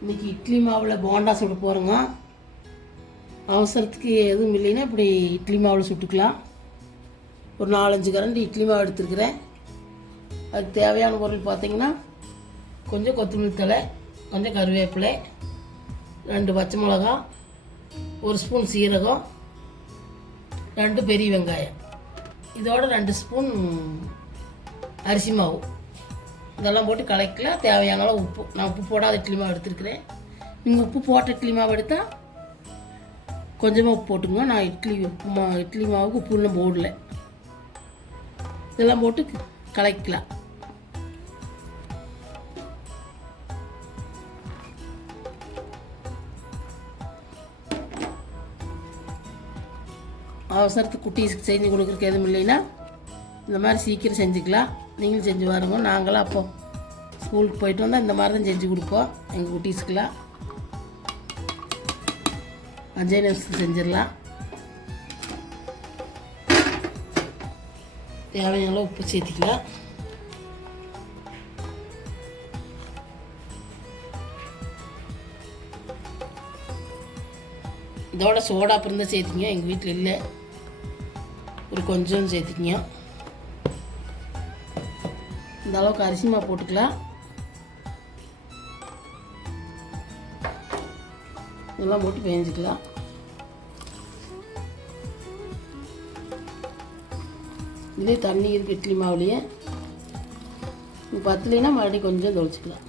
இன்றைக்கி இட்லி மாவில் போண்டா சுட போகிறோங்க அவசரத்துக்கு எதுவும் இல்லைன்னா இப்படி இட்லி மாவில் சுட்டுக்கலாம். ஒரு நாலஞ்சு கரண்டி இட்லி மாவு எடுத்துருக்குறேன். அதுக்கு தேவையான பொருள் பார்த்தீங்கன்னா கொஞ்சம் கொத்தமல்லி தழை கொஞ்சம் கருவேப்பிலை ரெண்டு பச்சை மிளகா ஒரு ஸ்பூன் சீரகம் ரெண்டு பெரிய வெங்காயம். இதோட ரெண்டு ஸ்பூன் அரிசி மாவு. இதெல்லாம் போட்டு கலக்கலாம் தேவையான அளவு உப்பு. நான் உப்பு போடாத இட்லி மாவு எடுத்துருக்கிறேன். நீங்கள் உப்பு போட்ட இட்லி மாவு எடுத்தால் கொஞ்சமாக உப்பு போட்டுங்க நான் இட்லி உப்பு மா இட்லி மாவுக்கு உப்பு இன்னும் போடல. இதெல்லாம் போட்டு கலக்கலாம் அவசரத்துக்கு குட்டீஸ்க்கு செஞ்சு கொடுக்குறக்கு எதுவும் இல்லைன்னா இந்த மாதிரி சீக்கிரம் செஞ்சுக்கலாம். நீங்களும் செஞ்சு பாருங்க. நாங்களும் அப்போ ஸ்கூலுக்கு போயிட்டு வந்தால் இந்த மாதிரி தான் செஞ்சு கொடுப்போம். எங்கள் குட்டீஸ்க்கெலாம் அஞ்சே நிமிஷத்துக்கு செஞ்சிடலாம். தேவையான உப்பு சேர்த்திக்கலாம். இதோட சோடா அப்புறம் தான் சேர்த்திங்க எங்கள் வீட்டில் இல்லை. ஒரு கொஞ்சம் சேர்த்திங்க இந்த அளவுக்கு அரிசி மாவு போட்டுக்கலாம். இதெல்லாம் போட்டு பேஞ்சிக்கலாம் இதே தண்ணி இருக்கு இட்லி மாவுலேயே. பத்தலைன்னா மறுபடியும் கொஞ்சம் தொளிச்சிக்கலாம்.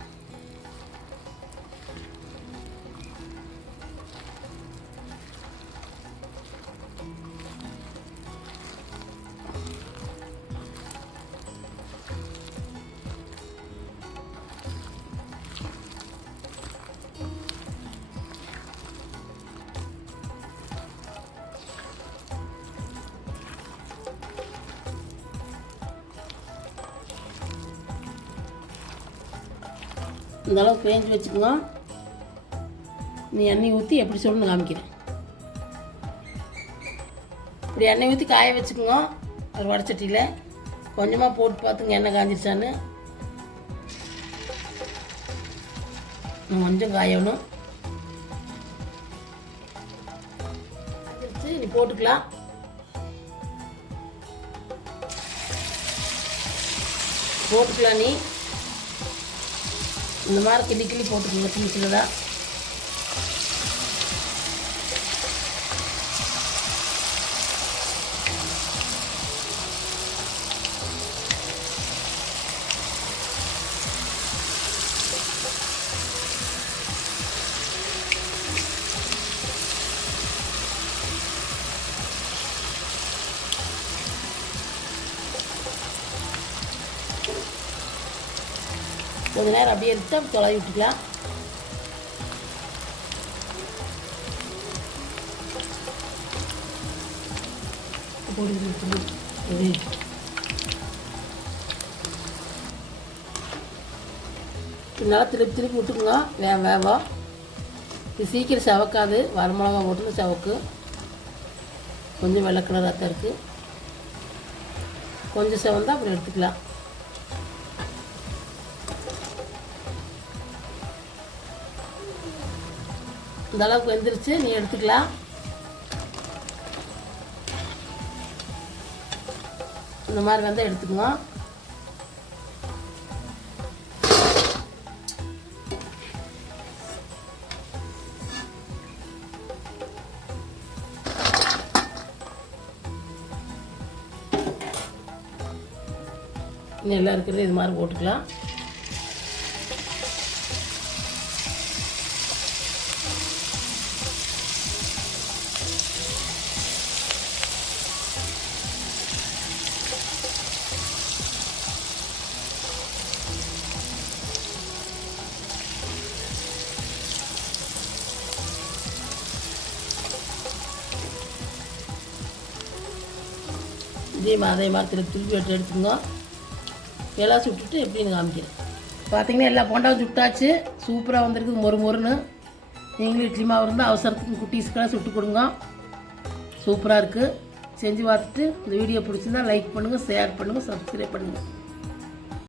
இந்தளவுக்கு பேஞ்சு வச்சுக்கோங்க. நீ எண்ணெய் ஊற்றி எப்படி சொல்லணும்னு காமிக்கிறேன். இப்படி எண்ணெய் ஊற்றி காய வச்சுக்கோங்க. ஒரு வடச்சட்டியில். கொஞ்சமாக போட்டு பார்த்துங்க எண்ணெய் காஞ்சிருச்சான்னு. கொஞ்சம் காயணும். காஞ்சிருச்சு, நீ போட்டுக்கலாம். போட்டுக்கலாம் நீ. இந்த மாதிரி கிளி கிளி போட்டுக்கோங்க சின்ன சின்னதாக கொஞ்ச நேரம் அப்படியே எடுத்து அப்படி தொலை விட்டுக்கலாம். நல்லா திருப்பி திருப்பி விட்டுக்குங்க. வே வேவம் இது சீக்கிரம் செவக்காது. வரமிளகா போட்டு செவக்கு. கொஞ்சம் வெள்ளை கலராக தான் இருக்குது கொஞ்சம் செவந்தால் அப்புறம் எடுத்துக்கலாம். இந்த அளவுக்கு வெந்துருச்சு நீ எடுத்துக்கலாம். இந்த மாதிரி வந்தால் எடுத்துக்குவோம். எல்லாம் இருக்கிறது இது மாதிரி போட்டுக்கலாம். இதே மாதிரி அதே மாதிரி திருப்பி வெட்டி எடுத்து எடுத்துங்க எல்லாம் சுட்டுட்டு எப்படின்னு காமிக்கிறேன். பார்த்தீங்கன்னா எல்லா போண்டாவும் சுட்டாச்சு. சூப்பராக வந்திருக்குது மொறு மொறுன்னு. நீங்களும் இட்லி மாவு இருந்தால் அவசரத்துக்கு குட்டீஸ்க்கெல்லாம் சுட்டு கொடுங்க. சூப்பராக இருக்குது செஞ்சு பார்த்துட்டு இந்த வீடியோ பிடிச்சிருந்தா லைக் பண்ணுங்கள் ஷேர் பண்ணுங்கள் சப்ஸ்கிரைப் பண்ணுங்கள்